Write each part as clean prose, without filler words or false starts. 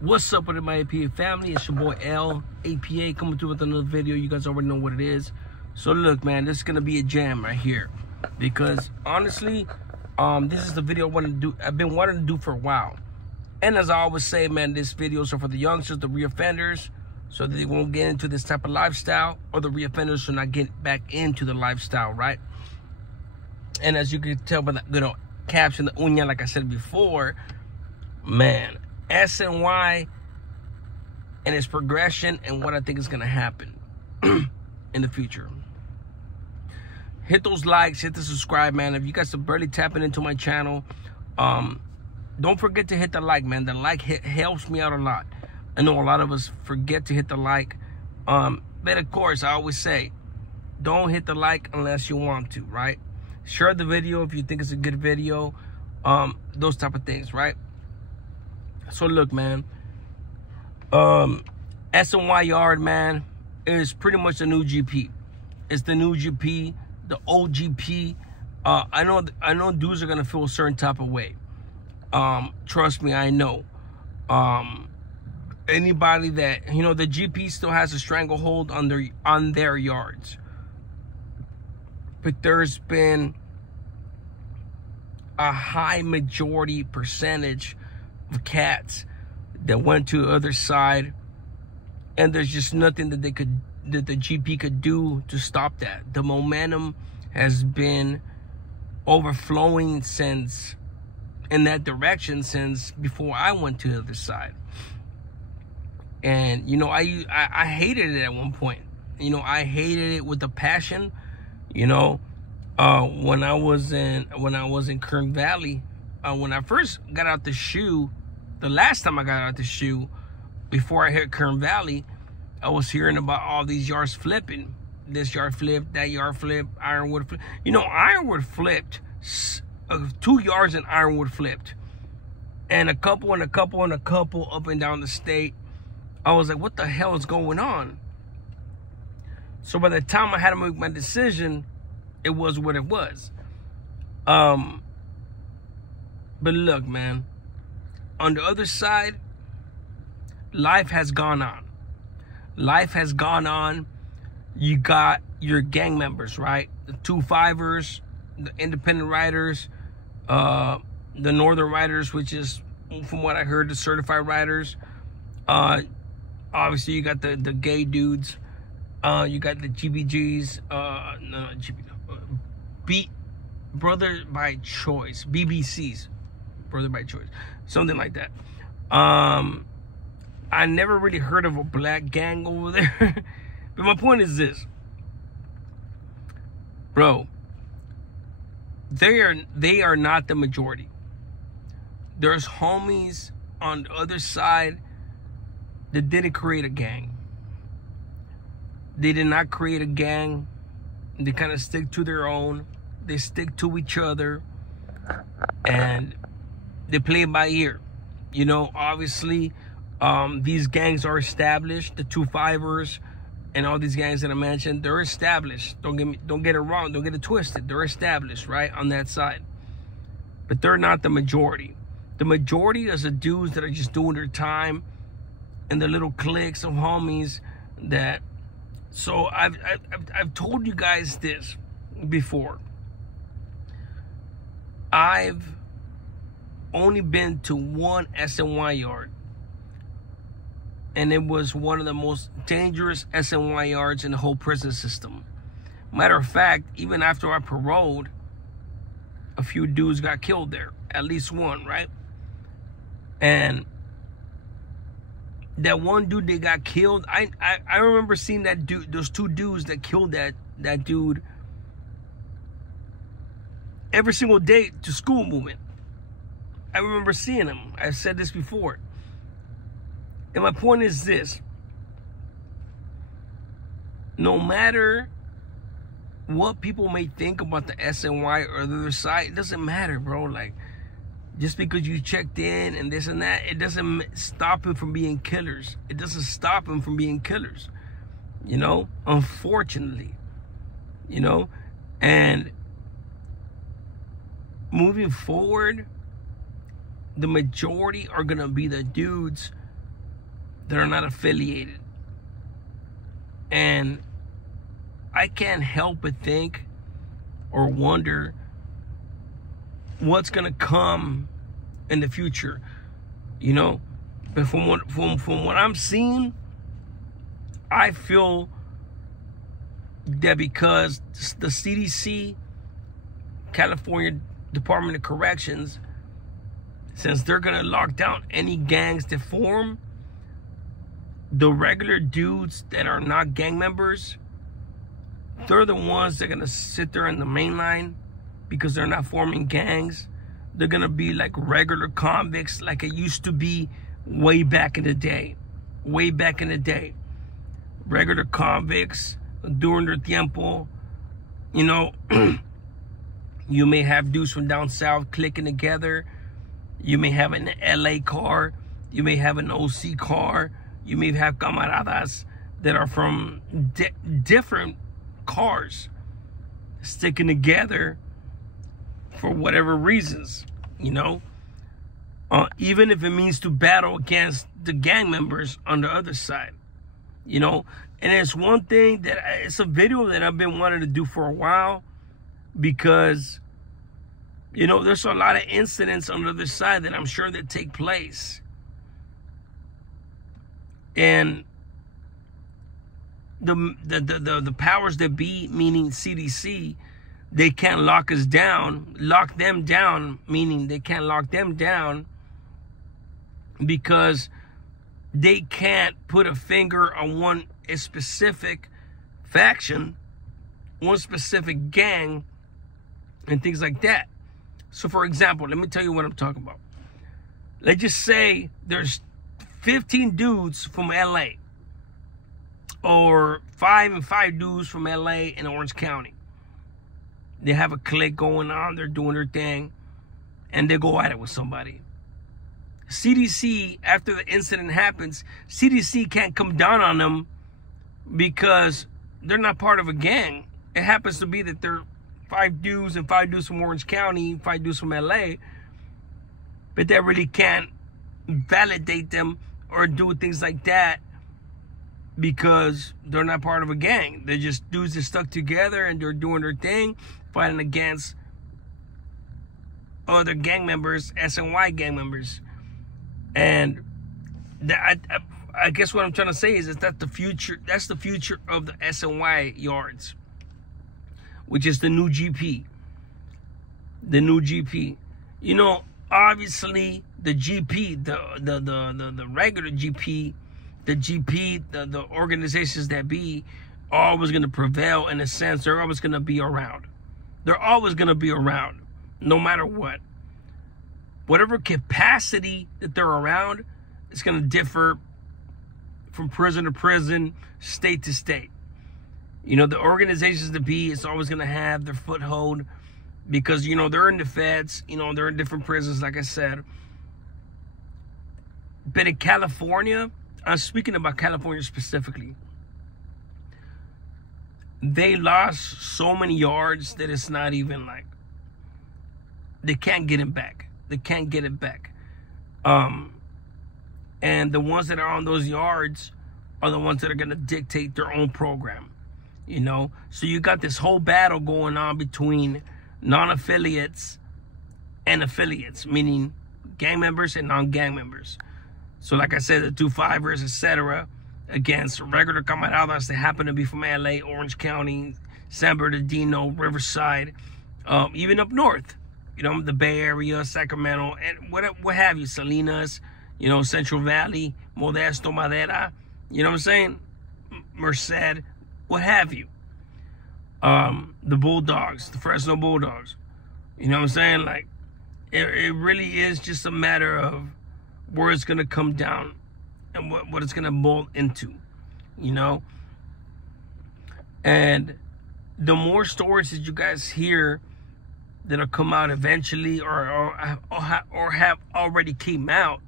What's up with my APA family? It's your boy L APA coming through with another video. You guys already know what it is. So look, man, this is gonna be a jam right here because honestly, this is the video I want to do. I've been wanting to do for a while. And as I always say, man, this videos are for the youngsters, the reoffenders, so that they won't get into this type of lifestyle, or the reoffenders should not get back into the lifestyle, right? And as you can tell by the caption, the uña, like I said before, man, SNY and its progression and what I think is going to happen in the future. Hit those likes, hit the subscribe, man. If you guys are barely tapping into my channel, don't forget to hit the like, man. The like helps me out a lot. I know a lot of us forget to hit the like. But of course, I always say, don't hit the like unless you want to, right? Share the video if you think it's a good video. Those type of things, right? So look, man, SNY Yard, man, is pretty much the new GP. It's the new GP, the old GP. I know dudes are gonna feel a certain type of way. Trust me, I know. Anybody that, you know, the GP still has a stranglehold on their yards. But there's been a high majority percentage of cats that went to the other side, and there's just nothing that the GP could do to stop that. The momentum has been overflowing in that direction since before I went to the other side. And you know, I hated it at one point. You know, I hated it with a passion. You know, when I was in Kern Valley, when I first got out the shoe, the last time I got out the shoe, before I hit Kern Valley, I was hearing about all these yards flipping. This yard flipped, that yard flipped, Ironwood flipped. You know, Ironwood flipped. 2 yards in Ironwood flipped. And a couple up and down the state. I was like, what the hell is going on? So by the time I had to make my decision, it was what it was. But look, man, on the other side, life has gone on. Life has gone on. You got your gang members, right? The 2-5ers, the independent riders, the northern riders, which is, from what I heard, the certified riders. Obviously, you got the gay dudes. You got the GBGs. Brother by Choice. BBCs. Brother by Choice. Something like that. I never really heard of a black gang over there. But my point is this. Bro, they are not the majority. There's homies on the other side that didn't create a gang. They did not create a gang. They kind of stick to their own. They stick to each other. And they play it by ear. You know, obviously, these gangs are established. The 2-5ers and all these gangs that I mentioned, they're established. Don't get it wrong. Don't get it twisted. They're established, right, on that side. But they're not the majority. The majority is the dudes that are just doing their time, and the little cliques of homies that. So I've told you guys this before. I've only been to one SNY yard, and it was one of the most dangerous SNY yards in the whole prison system. Matter of fact, even after I paroled, a few dudes got killed there. At least one, right? And that one dude that got killed, I remember seeing that dude, those 2 dudes that killed that dude every single day to school movement. I remember seeing him. I've said this before. And my point is this. No matter what people may think about the SNY or the other side, it doesn't matter, bro. Like, just because you checked in and this and that, it doesn't stop them from being killers. It doesn't stop them from being killers. You know, unfortunately. You know, and moving forward, the majority are going to be the dudes that are not affiliated. And I can't help but think or wonder what's gonna come in the future, you know. But from what I'm seeing, I feel that because the CDC, California Department of Corrections, since they're gonna lock down any gangs that form, the regular dudes that are not gang members, they're the ones that are gonna sit there in the main line because they're not forming gangs. They're gonna be like regular convicts, like it used to be way back in the day. Way back in the day. Regular convicts during their tiempo, you know. You may have dudes from down south clicking together. You may have an LA car. You may have an OC car. You may have camaradas that are from different cars sticking together for whatever reasons, you know. Even if it means to battle against the gang members on the other side, you know. And it's one thing that it's a video that I've been wanting to do for a while, because, you know, there's a lot of incidents on the other side that I'm sure that take place. And the powers that be, meaning CDC, they can't lock us down, lock them down, meaning they can't lock them down because they can't put a finger on one specific faction, one specific gang, and things like that. So for example, let me tell you what I'm talking about. Let's just say there's 15 dudes from LA, or 5 dudes from LA and Orange County. They have a clique going on, they're doing their thing, and they go at it with somebody. CDC, after the incident happens, CDC can't come down on them because they're not part of a gang. It happens to be that they're 5 dudes and 5 dudes from Orange County, 5 dudes from LA, but they really can't validate them or do things like that because they're not part of a gang. They're just dudes that stuck together and they're doing their thing, fighting against other gang members, SNY gang members. And I guess what I'm trying to say is that the future, that's the future of the SNY yards, which is the new GP. The new GP. You know, obviously the GP, the regular GP, the organizations that be, are always going to prevail in a sense. They're always going to be around. They're always going to be around, no matter what. Whatever capacity that they're around, it's going to differ from prison to prison, state to state. You know, the organizations that be, it's always going to have their foothold because, you know, they're in the feds, you know, they're in different prisons, like I said. But in California, I'm speaking about California specifically, they lost so many yards that it's not even like, they can't get it back. They can't get it back. And the ones that are on those yards are the ones that are going to dictate their own program, you know? So you got this whole battle going on between non-affiliates and affiliates, meaning gang members and non-gang members. So like I said, the 2-5ers, etc., against regular camaradas that happen to be from LA, Orange County, San Bernardino, Riverside, even up north, you know, the Bay Area, Sacramento, and what have you, Salinas, you know, Central Valley, Modesto, Madera, you know what I'm saying, Merced, what have you. The Bulldogs, the Fresno Bulldogs, you know what I'm saying? Like, it really is just a matter of where it's going to come down and what it's going to mold into, you know? And the more stories that you guys hear that'll come out eventually or have already came out,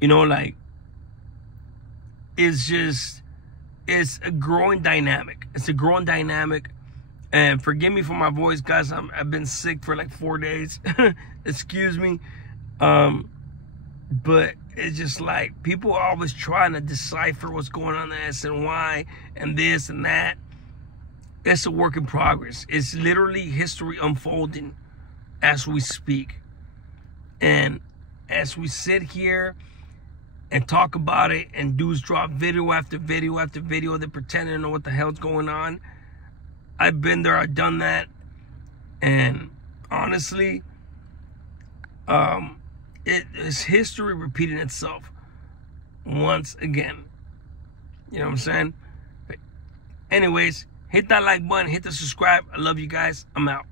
you know, like, it's a growing dynamic. It's a growing dynamic. And forgive me for my voice, guys. I've been sick for like 4 days. Excuse me. But it's just like people are always trying to decipher what's going on in the SNY and this and that. It's a work in progress. It's literally history unfolding as we speak. And as we sit here and talk about it, and dudes drop video after video after video, they're pretending to know what the hell's going on. I've been there, I've done that. And honestly, it is history repeating itself once again. You know what I'm saying? But anyways, hit that like button, hit the subscribe. I love you guys. I'm out.